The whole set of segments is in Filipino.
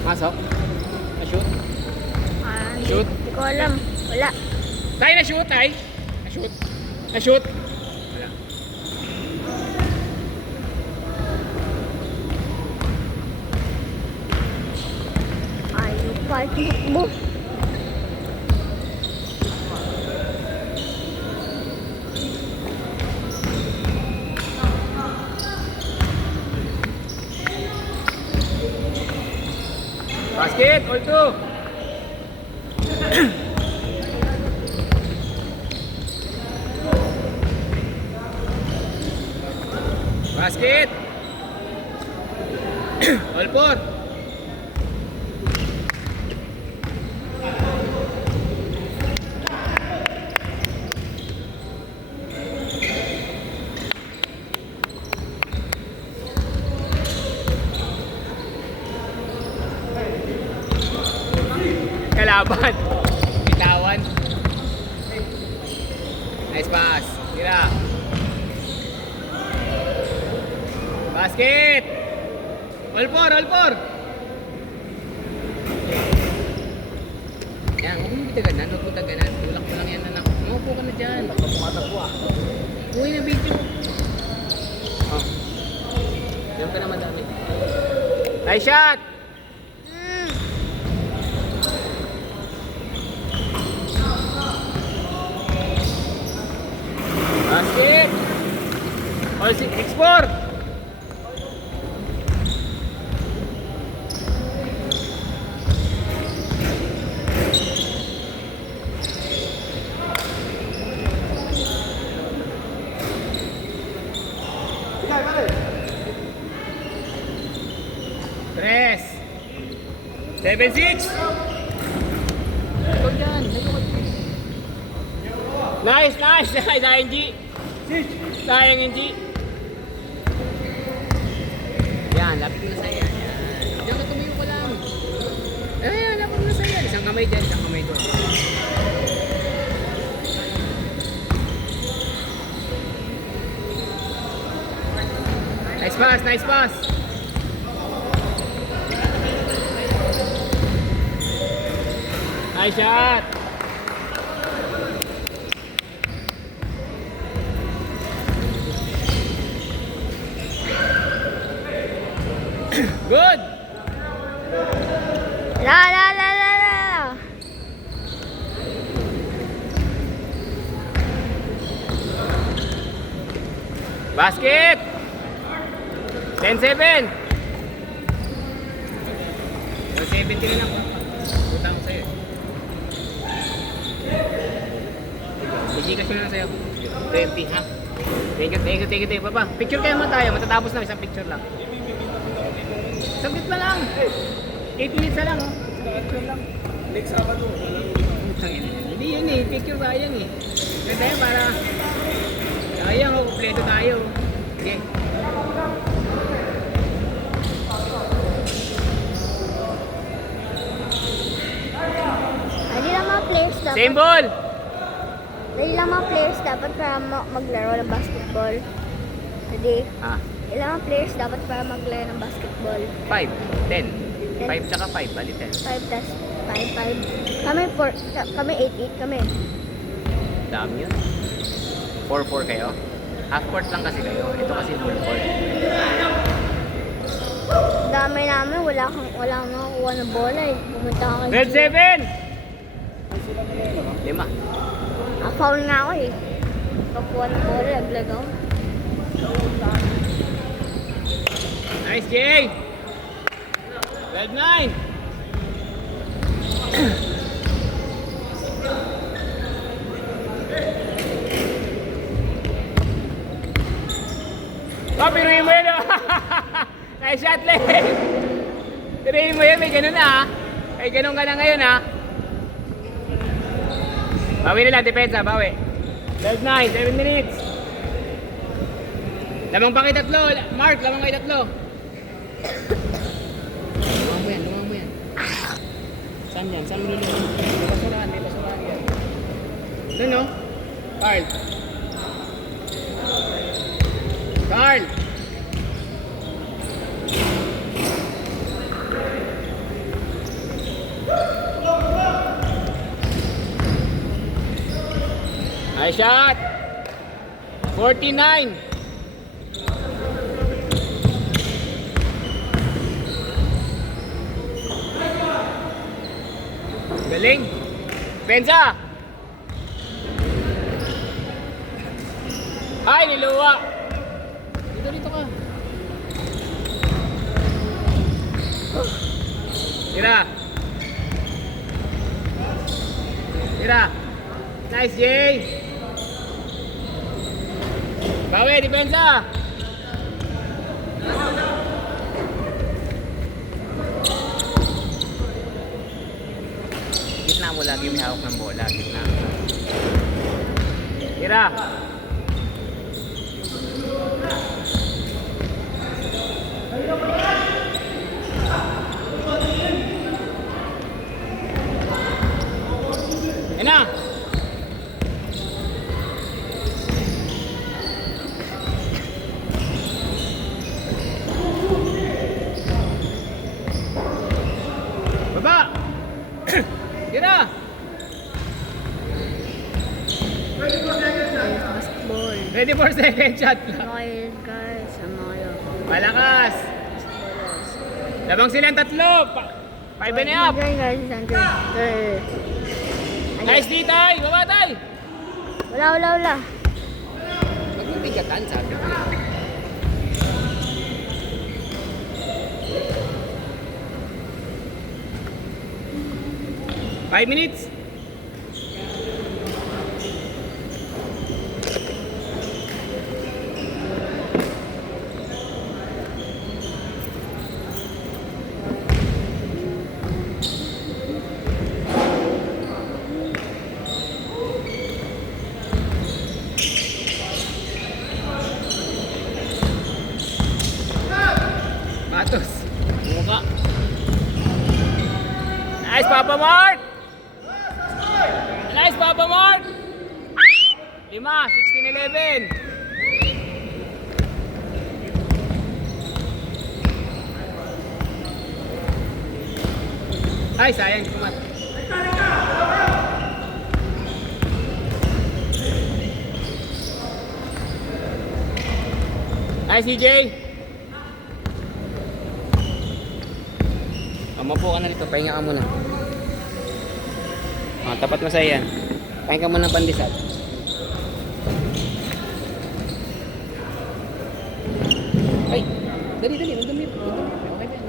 Masok? Na-shoot? Shoot? Hindi ko alam. Wala. Tay, na-shoot, tay? Na-shoot? Na-shoot? Wala. Ayaw pa. Tumakbo. Basket, all two. Basket. All four. Kalaban. Bitawan. Nice pass. Tira. Basket. All four, all four. Yan, huwag mo bitaganan, huwag mo taganan. Tulak mo lang yan, anak. Umupo ka na dyan. Baka pumatakbo ah. Uwi na video. Oh. Diyan ka na madami. Nice shot. Basket! All six, export! Tres! 7-6! Ikaw dyan! Nice, nice! Sayang, G! Sayang, G! Yan, lapit mo na sa'yo. Yan. Diyan ka tumayo ko lang. Ayan, lapit mo na sa'yo. Isang kamay dyan, isang kamay doon. Nice pass, nice pass! Nice shot! Good! La la la la la. Basket! 10-7! 10-7 din ako. Utang ko sa'yo. Bigay ka sila sa'yo. 20 ha? Thank you. Papa, picture kayo mo tayo. Matatapos na, isang picture lang. Saglit pa lang. 8 minutes na lang, oh. Picture lang. Next Sabado. Hindi yun eh. Picture sayang eh. Picture tayo para sayang, oh. Kompleto tayo. Okay. Dali lang mga players dapat. Same ball! Dali lang mga players dapat para maglaro ng basketball. Dali. Ah, Ilang mga players dapat para maglaro ng basketball. 5, 10. 5 tsaka 5, bali 10. 5 plus 5. Kami 4. Kami 8 kami. Dami yun. 4-4 kayo? Half court lang kasi kayo. Ito kasi full court. Dami namin. Wala kang nakakuha ng bola eh. Pumunta ka kay Red 7! 5. Foul nga ako eh. Kakuha ng bola. Naglag ako. Nice, Jay! 12-9! Oh, pinuhin mo yun, oh! Nice shot, Len! Pinuhin mo yun, may ganun na, ha? May ganun ka na ngayon, ha? Bawi nila, depensa, bawi. 12-9, 7 minutes. Lamang pa kay tatlo. Mark, lamang kay tatlo. Lumang mo yan. Saan yan? Saan mo lulungan? May basurahan yan. Doon, no? Carl. Carl. Nice shot. 49. Galing. Pensa. Ay, niluwa. Dito ka. Tira. Tira. Nice, Jay. Bawi, depensa. Gitna mo lagi, may hawak ng bola. Gitna. Tira. Yan na. Baba. Yan na. Basketball. Ready for second shot. Annoyed guys. Annoyed. Malakas. Labang silang tatlo. 5 and up. Guys, Nice D, tay. Baba, tay. Wala. Magbibigatan, sabi ko. 5 minutes. Matos. Mukha. Nice, Papa Mark! Nice, Papa Mark! 5, 16-11. Ay, sayang. Kumat. Nice, CJ. Mapo ka na rito, pahinga ka muna. Tapat mo sa iyan. Pahinga ka muna ng pandesal. Ay, dali, magdumi. Okay ba yan?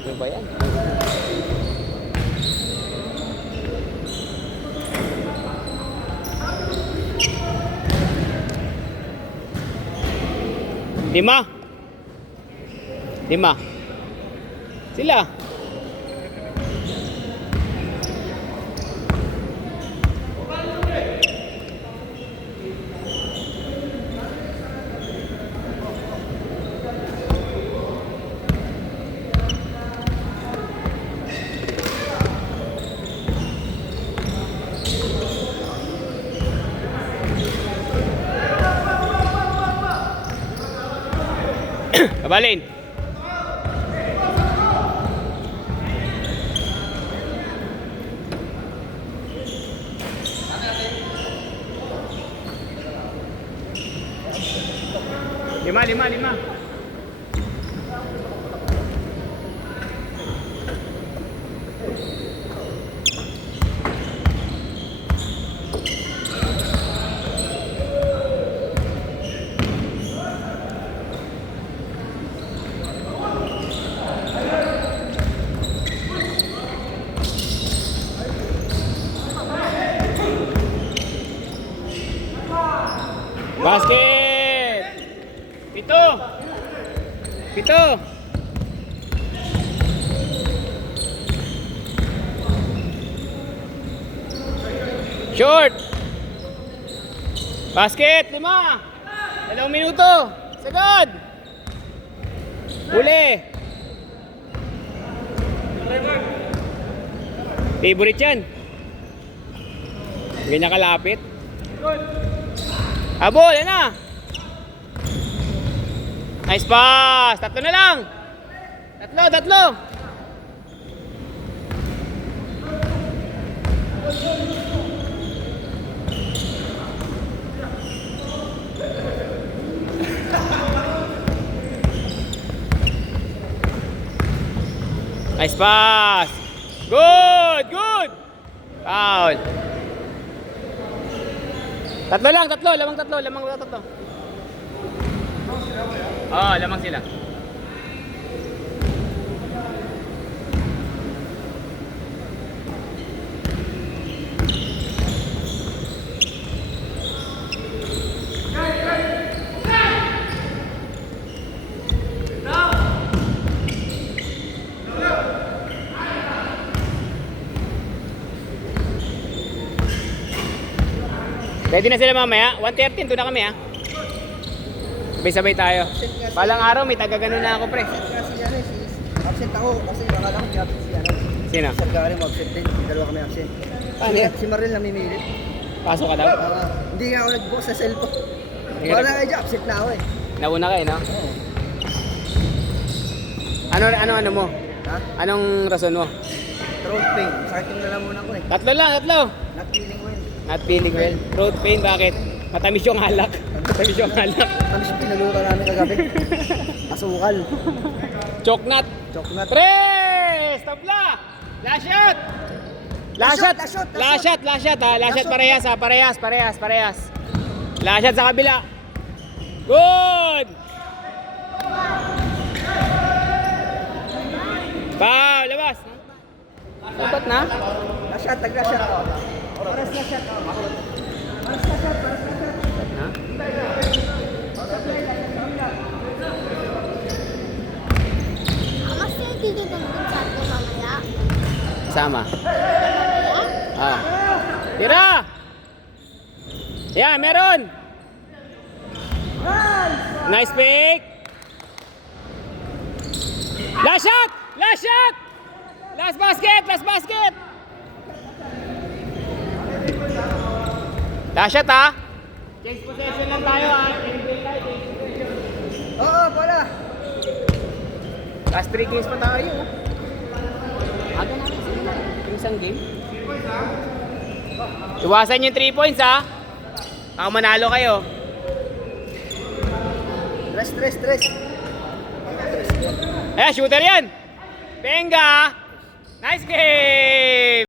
Ano ba yan? Lima. Sila. Kabalin. Lima. Basket! 7. Short! Basket! 5. 2 minuto! Sagad! Huli! Favorite yan. Ganyan kalapit. Abol, yan na. Nice pass. Tatlo na lang. Tatlo. Nice pass. Good. Foul. Tatlo. Lamang tatlo. Oh, lamang sila. Ready na sila mamaya? 1:13, doon na kami ha. Sabay-sabay tayo. Palang araw, may taga-ganon na ako pre. Absent ako kasi akala ko absent si ano. Sino? Sa galing mo absent din. Dalawa kami absent. Paano yan? Si Maril namimilit. Pasok ka daw? Hindi nga ako nag-book sa cellphone. Hindi ka Wala nga dyan, absent na ako eh. Nauna ka eh, no? Oo. Ano mo? Ha? Anong rason mo? Throat pain. Sakit yung lalamunan ko eh. Tatlo. Not feeling well. Not feeling well. Throat pain, bakit? Matamis yung alak. Tamis yung pinaluto namin kagabi. Asukal. Choknat. Choknat. Tres! Tabla! Last shot! Last shot ha. Last shot parehas ha. Parehas. Last shot sa kabila. Good! Foul! Labas! Dapat na? Lasyat, tag-lasyat. Oras na shot. Ha? Mas nagtitigil din sa atin mamaya. Sama. Mamaya? Ah. Tira! Yeah, meron! Nice pick! Last shot! Last basket! Last shot ha! Change possession lang tayo ha! Oo, wala. Last 3 games pa tayo. Aga na sila. Isang game. Iwasan yung 3 points ha. Baka manalo kayo. Stress. Ayan, shooter yan. Benga. Nice game.